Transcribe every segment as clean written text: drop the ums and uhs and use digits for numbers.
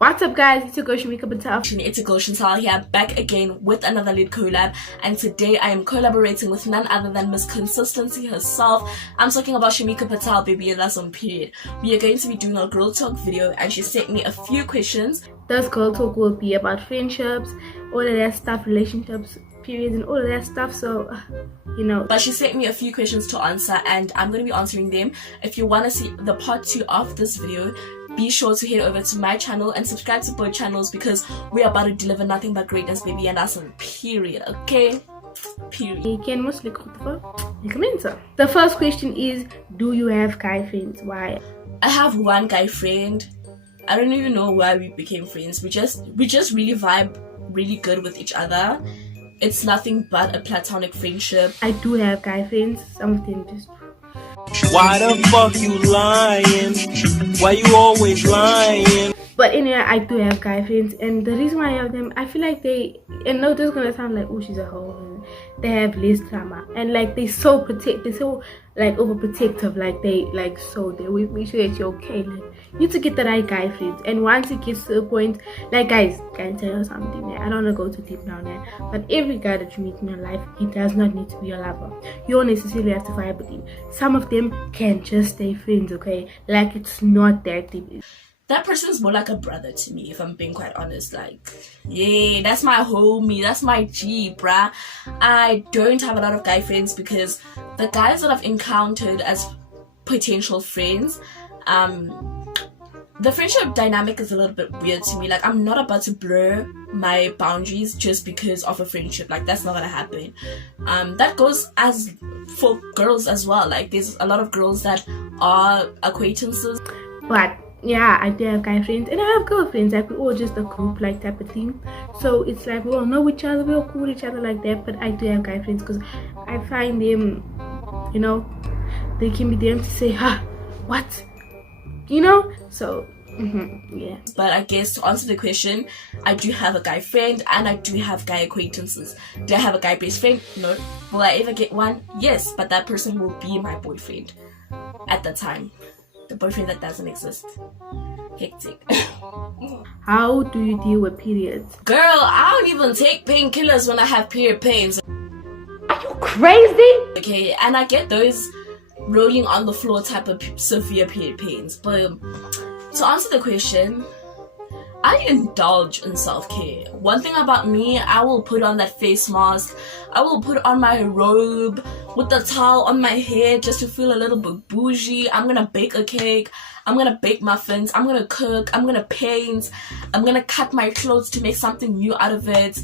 What's up guys, it's your girl shemicapatel. It's your girl Chantal here, back again with another lead collab, and today I am collaborating with none other than Miss Consistency herself. I'm talking about Shemicapatel, baby, and that's on period. We are going to be doing a girl talk video, and she sent me a few questions. This girl talk will be about friendships, all of that stuff, relationships, periods, and all of that stuff, so you know. But she sent me a few questions to answer, and I'm going to be answering them. If you want to see the part 2 of this video, be sure to head over to my channel and subscribe to both channels, because we are about to deliver nothing but greatness, baby, and that's on period, okay? Period. The first question is, do you have guy friends? Why? I have one guy friend. I don't even know why we became friends. We just really vibe really good with each other. It's nothing but a platonic friendship. I do have guy friends. Some of them just... Why the fuck you lying? Why you always lying? But anyway, I do have guy friends, and the reason why I have them, I feel like they, and no, this is gonna sound like, oh, she's a hoe. They have less drama, and like they so like overprotective, like they will make sure that you're okay. Like you need to get the right guy friends, and once it gets to a point, like guys, can I tell you something? Man, I don't wanna go too deep now, man. But every guy that you meet in your life, he does not need to be your lover. You don't necessarily have to vibe with him. Some of them can just stay friends, okay? Like it's not that deep. That person's more like a brother to me, if I'm being quite honest. Like, yeah, that's my homie, that's my G, bruh. I don't have a lot of guy friends because the guys that I've encountered as potential friends, the friendship dynamic is a little bit weird to me. Like, I'm not about to blur my boundaries just because of a friendship. Like, that's not gonna happen. That goes as for girls as well. Like, there's a lot of girls that are acquaintances. But yeah, I do have guy friends, and I have girlfriends. Like, we're all just a group, like, type of thing. So it's like we all know each other, we all cool with each other like that. But I do have guy friends because I find them, you know, they can be there to say, what, you know. So yeah. But I guess to answer the question, I do have a guy friend and I do have guy acquaintances. Do I have a guy best friend? No. Will I ever get one? Yes, but that person will be my boyfriend at the time. The boyfriend that doesn't exist. Hectic. How do you deal with periods? Girl, I don't even take painkillers when I have period pains. Are you crazy? Okay, and I get those rolling on the floor type of severe period pains. But to answer the question, I indulge in self-care. One thing about me, I will put on that face mask. I will put on my robe with the towel on my head just to feel a little bit bougie. I'm gonna bake a cake. I'm gonna bake muffins. I'm gonna cook. I'm gonna paint. I'm gonna cut my clothes to make something new out of it.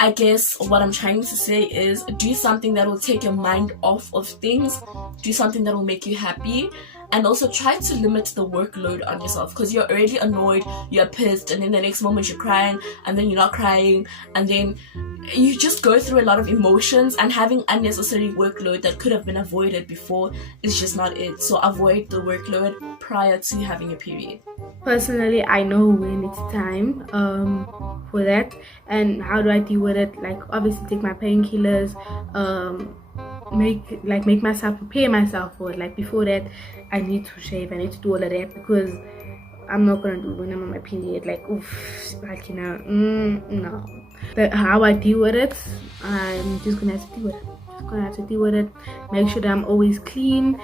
I guess what I'm trying to say is do something that will take your mind off of things. Do something that will make you happy. And also try to limit the workload on yourself, because you're already annoyed, you're pissed, and then the next moment you're crying, and then you're not crying, and then you just go through a lot of emotions, and having unnecessary workload that could have been avoided before is just not it. So avoid the workload prior to having a period. Personally, I know when it's time for that, and how do I deal with it. Like, obviously take my painkillers, make myself prepare myself for it. Like, before that I need to shave, I need to do all of that, because I'm not gonna do it when I'm on my period. Like, oof, like, you know, no. But how I deal with it, I'm just gonna have to deal with it. Make sure that I'm always clean,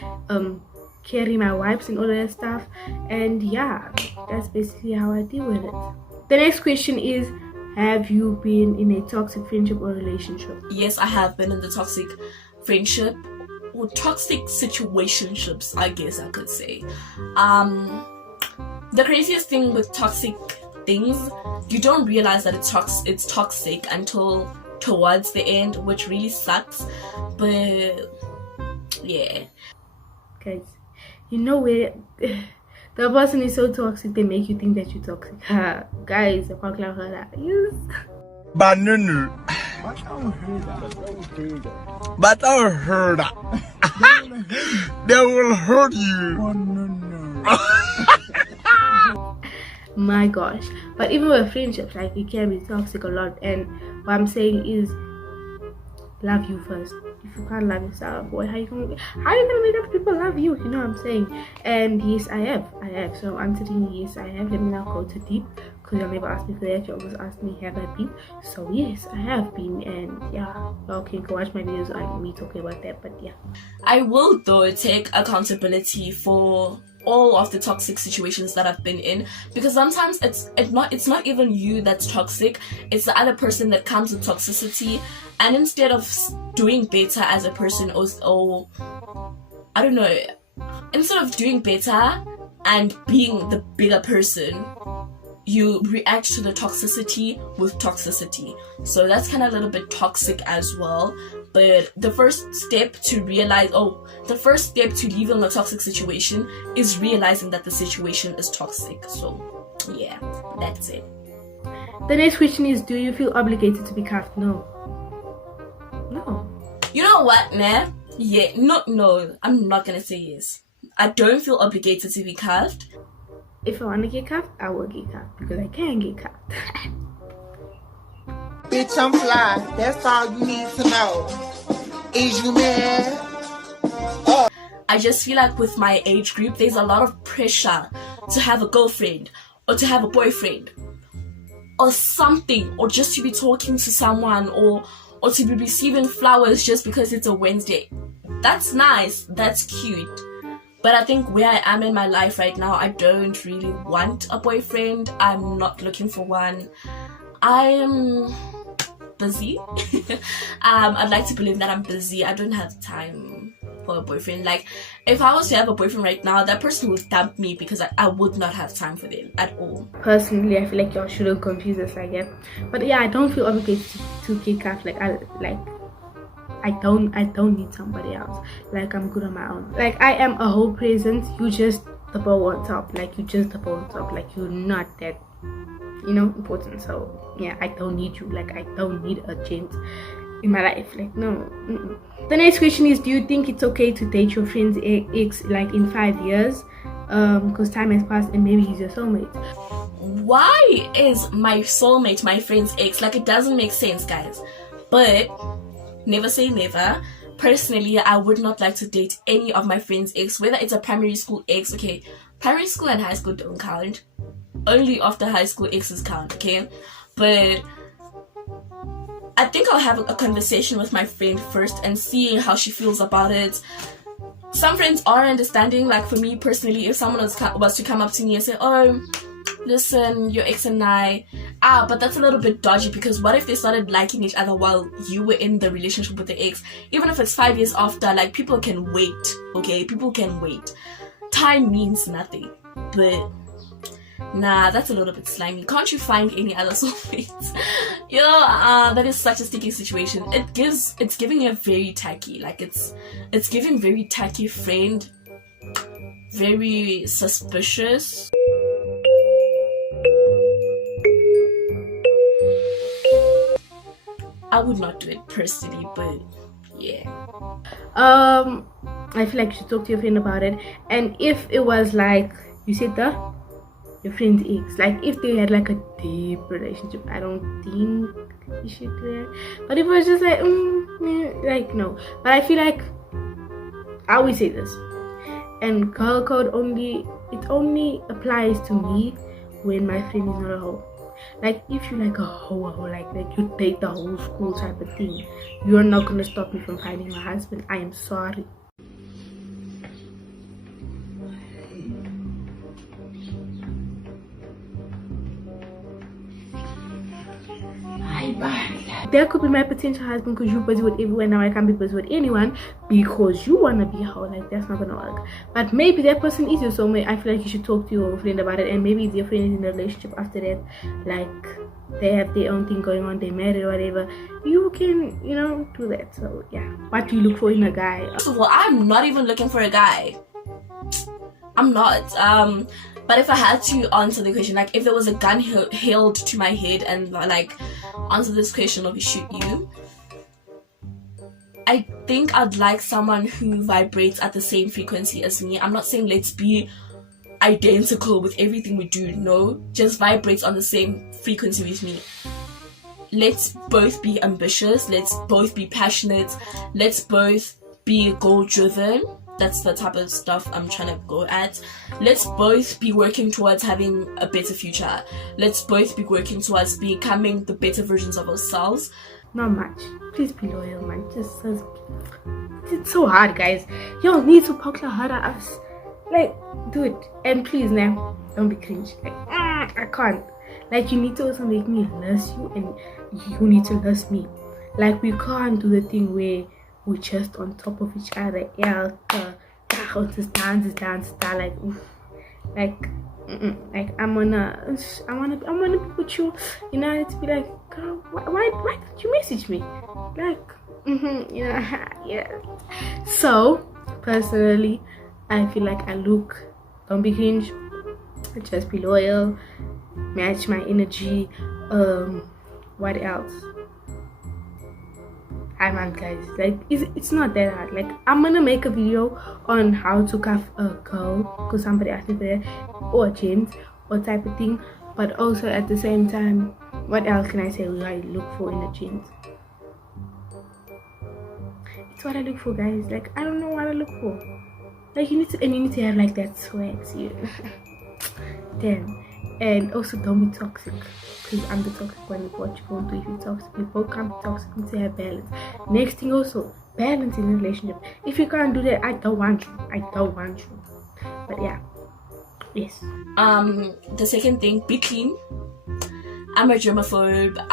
carry my wipes and all of that stuff, and yeah, that's basically how I deal with it. The next question is, have you been in a toxic friendship or relationship? Yes, I have been in the toxic friendship or toxic situationships, I guess I could say. The craziest thing with toxic things, you don't realize that it's toxic until towards the end, which really sucks. But yeah, guys, you know where the person is so toxic, they make you think that you're toxic. Guys, I can't hear that. Yes. But no. But I heard that. They will hurt you. My gosh. But even with friendships, like, it can be toxic a lot. And what I'm saying is, love you first. If if you can't love yourself, boy, how you gonna make other people love you? You know what I'm saying? And yes, I have. So answering yes, I have. Let me not go too deep, because you'll never ask me for that. You always ask me, have I been? So yes, I have been, and yeah, okay, go watch my videos on me talking about that. But yeah, I will though take accountability for all of the toxic situations that I've been in, because sometimes it's not even you that's toxic, it's the other person that comes with toxicity, and instead of doing better as a person, or I don't know, instead of doing better and being the bigger person, you react to the toxicity with toxicity. So that's kind of a little bit toxic as well. But the first step to leaving a toxic situation is realizing that the situation is toxic. So yeah, that's it. the next question is, do you feel obligated to be cuffed? No. You know what, nah? Yeah, no, I'm not gonna say yes. I don't feel obligated to be cuffed. If I want to get cuffed, I will get cuffed, because I can get cuffed. Bitch, I'm fly. That's all you need to know. Is you mad? I just feel like with my age group, there's a lot of pressure to have a girlfriend, or to have a boyfriend, or something, or just to be talking to someone, or to be receiving flowers just because it's a Wednesday. That's nice, that's cute. But I think where I am in my life right now, I don't really want a boyfriend. I'm not looking for one. I'm busy. I'd like to believe that I'm busy. I don't have time for a boyfriend. Like, if I was to have a boyfriend right now, that person would dump me, because I would not have time for them at all. Personally, I feel like y'all shouldn't confuse us like that. But yeah, I don't feel obligated to get cuffed. I don't need somebody else. Like, I'm good on my own. Like, I am a whole presence. You just the bow on top. Like, you're not that, important. So yeah, I don't need you. Like, I don't need a gent in my life. Like, no. The next question is, do you think it's okay to date your friend's ex like in 5 years? Because time has passed and maybe he's your soulmate. Why is my soulmate my friend's ex? Like, it doesn't make sense, guys. But never say never. Personally, I would not like to date any of my friends' ex, whether it's a primary school ex. Okay, primary school and high school don't count. Only after high school exes count, okay? But I think I'll have a conversation with my friend first and see how she feels about it. Some friends are understanding. Like, for me personally, if someone was to come up to me and say, oh, listen, your ex and I, but that's a little bit dodgy, because what if they started liking each other while you were in the relationship with the ex? Even if it's 5 years after, like, people can wait, okay? People can wait. Time means nothing. But nah, that's a little bit slimy. Can't you find any other soulmates? That is such a sticky situation. It's giving a very tacky, like, it's giving very tacky friend, very suspicious. I would not do it personally, but yeah. I feel like you should talk to your friend about it. And if it was like you said, your friend's ex, like, if they had like a deep relationship, I don't think you should do that. But if it was just like, like, no. But I feel like, I always say this, and girl code only applies to me when my friend is not a hoe. Like, if you like a hoe, like you date the whole school type of thing, you're not gonna stop me from finding my husband. I am sorry. There could be my potential husband because you're busy with everyone. Now I can't be busy with anyone because you want to be a hoe. Like, that's not gonna work. But maybe that person is your soulmate. I feel like you should talk to your friend about it, and maybe if your friend is in a relationship after that, like, they have their own thing going on, they're married or whatever, you can, do that. So yeah, what do you look for in a guy? First of all, I'm not even looking for a guy. I'm not. But if I had to answer the question, like, if there was a gun held to my head and, like, answer this question of shoot you, I think I'd like someone who vibrates at the same frequency as me. I'm not saying let's be identical with everything we do. No, just vibrates on the same frequency with me. let's both be ambitious, let's both be passionate, let's both be goal driven. That's the type of stuff I'm trying to go at. Let's both be working towards having a better future. Let's both be working towards becoming the better versions of ourselves. Not much. Please be loyal, man. Just says it's so hard, guys. You don't need to poke hard at us. Like, do it. And please, now, don't be cringe. Like, I can't. Like, you need to also make me love you, and you need to love me. Like, we can't do the thing where we're just on top of each other. Yeah, just dance, like, oof. Like, I wanna be with you. You know, it's be like, girl, why did you message me? Like, you know, yeah. So, personally, I feel like don't be cringe, just be loyal, match my energy. What else? Hi man, guys, like it's not that hard. Like, I'm gonna make a video on how to cuff a girl because somebody asked me for that, or a gent, or type of thing. But also at the same time, what else can I say what I look for in a gent? It's what I look for, guys. Like, I don't know what I look for. Like, you need to have like that swag, see. Damn. And also, don't be toxic, because I'm the toxic one. What you won't do if you're toxic. We both can't be toxic. You need to have balance. Next thing, also, balance in a relationship. If you can't do that, I don't want you. But yeah, yes. The second thing, be clean. I'm a germaphobe.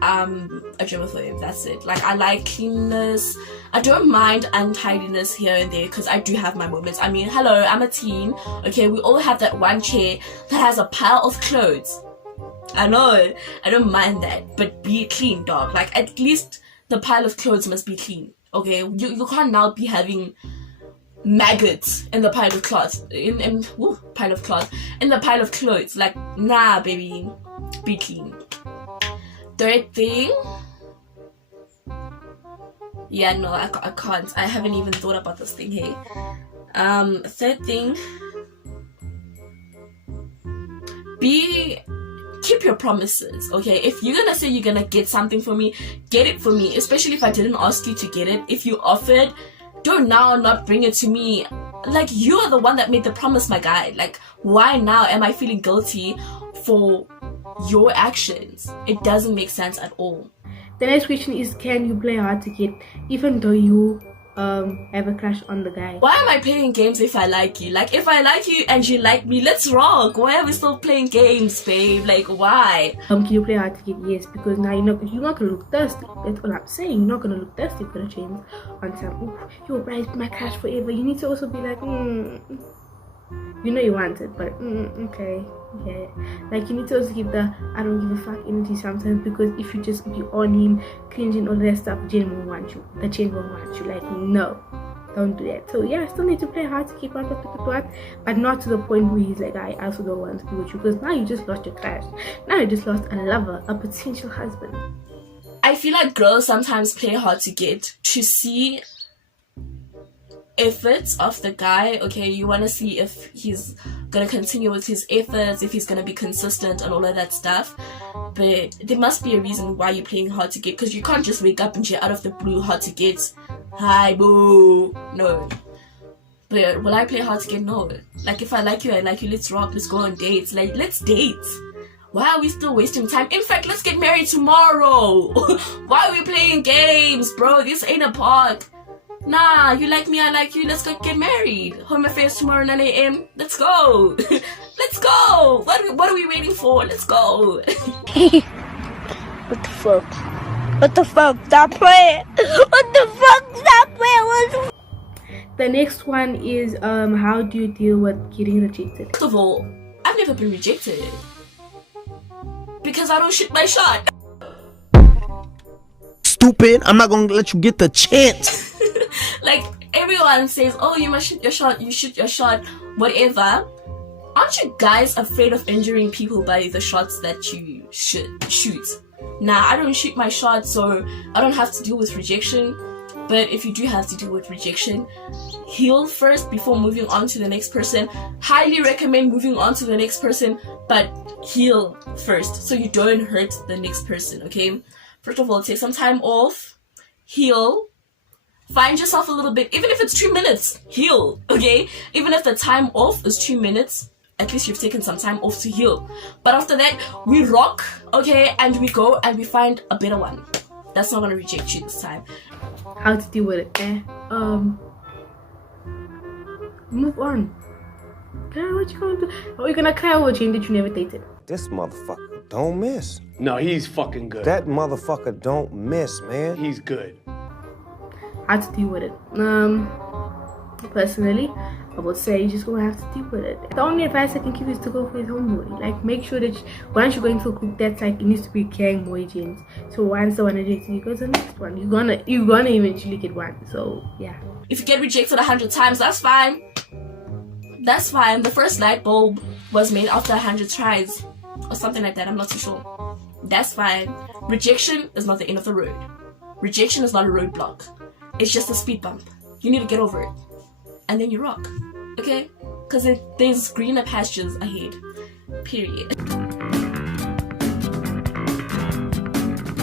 I'm a germaphobe, that's it. Like, I like cleanness. I don't mind untidiness here and there because I do have my moments. I mean, hello, I'm a teen. Okay, we all have that one chair that has a pile of clothes. I know, I don't mind that, but be clean, dog. Like, at least the pile of clothes must be clean. Okay, you can't now be having maggots in the pile of cloth. In the pile of clothes. Like, nah, baby, be clean. Third thing, yeah, no, I can't. I haven't even thought about this thing here. Third thing, keep your promises, okay? If you're gonna say you're gonna get something for me, get it for me. Especially if I didn't ask you to get it. If you offered, don't now not bring it to me. Like, you're the one that made the promise, my guy. Like, why now am I feeling guilty for your actions? It doesn't make sense at all. The next question is, can you play hard to get even though you have a crush on the guy? Why am I playing games if I like you? Like, if I like you and you like me, let's rock. Why are we still playing games, babe? Like, why? Can you play hard to get? Yes, because now you're not gonna look thirsty. That's all I'm saying. You're not gonna look thirsty for a change on some, ooh, you'll be my crush forever. You need to also be like, you know you want it, but okay. Yeah, like, you need to also keep the I don't give a fuck energy sometimes, because if you just be on him, cringing, all that stuff, Jane won't want you. The chain won't want you. Like, no, don't do that. So yeah, I still need to play hard to keep up, but not to the point where he's like, I also don't want to be with you, because now you just lost your crush. Now you just lost a lover, a potential husband. I feel like girls sometimes play hard to get to see efforts of the guy. Okay, you want to see if he's gonna continue with his efforts, if he's gonna be consistent and all of that stuff. But there must be a reason why you're playing hard to get, because you can't just wake up and you're out of the blue hard to get. Hi boo. No. But will I play hard to get? No. Like, if I like you, let's rock, let's go on dates. Like, let's date. Why are we still wasting time? In fact, let's get married tomorrow. Why are we playing games, bro? This ain't a park. Nah, you like me, I like you, let's go get married. Home affairs tomorrow 9 a.m. Let's go. Let's go. What are we waiting for? Let's go. What the fuck? What the fuck? Stop playing. What the fuck? Stop playing. The next one is how do you deal with getting rejected? First of all, I've never been rejected because I don't shoot my shot. Stupid, I'm not gonna let you get the chance. Like, everyone says, oh, you must shoot your shot, you shoot your shot, whatever. Aren't you guys afraid of injuring people by the shots that you shoot? Nah, I don't shoot my shot, so I don't have to deal with rejection. But if you do have to deal with rejection, heal first before moving on to the next person. Highly recommend moving on to the next person, but heal first so you don't hurt the next person, okay? First of all, take some time off, heal, find yourself a little bit, even if it's 2 minutes, heal, okay? Even if the time off is 2 minutes, at least you've taken some time off to heal. But after that, we rock, okay? And we go and we find a better one. That's not gonna reject you this time. How to deal with it? Move on. Girl, what you gonna do? Are you gonna cry over Jane that you never dated? This motherfucker don't miss. No, he's fucking good. That motherfucker don't miss, man. He's good. How to deal with it? Personally, I would say you just gonna have to deal with it. The only advice I can give is to go for his homeboy. Like, make sure that once you're going to a group, that's like, it needs to be carrying more agents. So once someone rejects you, go to the next one. You're gonna eventually get one. So yeah. If you get rejected 100 times, that's fine. That's fine. The first light bulb was made after 100 tries or something like that. I'm not too sure. That's fine. Rejection is not the end of the road. Rejection is not a roadblock. It's just a speed bump. You need to get over it. And then you rock. Okay? Because there's greener pastures ahead. Period.